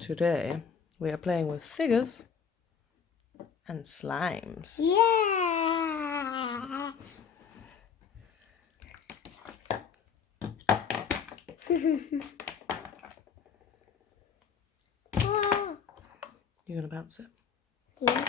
Today we are playing with figures and slimes. Yeah! Oh. You gonna bounce it? Yeah.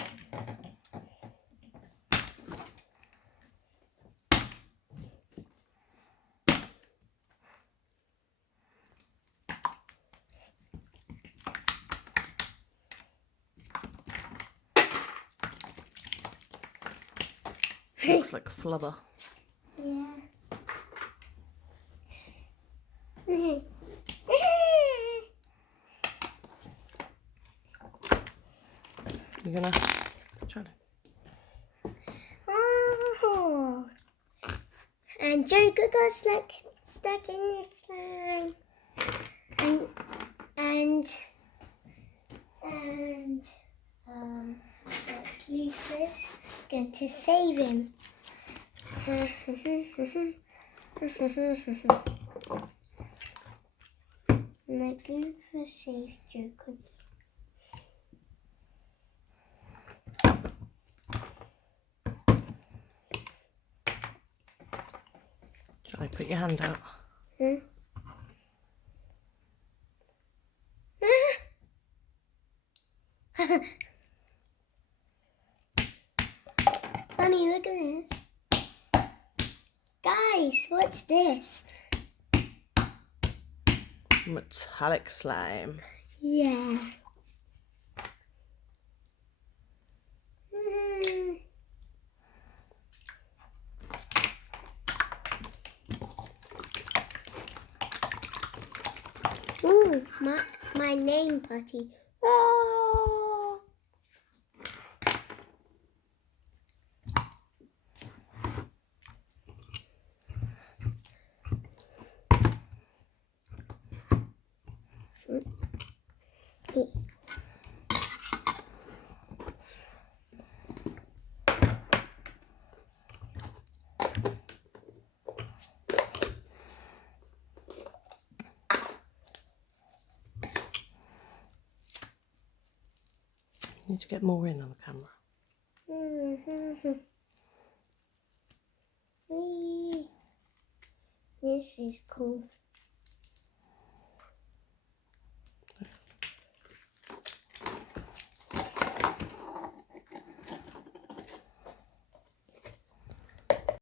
Looks like flubber. Yeah. You're gonna try to. Oh. And Joker got stuck in the slime. And Lex Luthor's going to save him. Lex Luthor saved Joker. Shall I put your hand out? Mommy, look at this. Guys, what's this? Metallic slime. Yeah. Ooh, my name putty. Oh. Need to get more in on the camera. This is cool.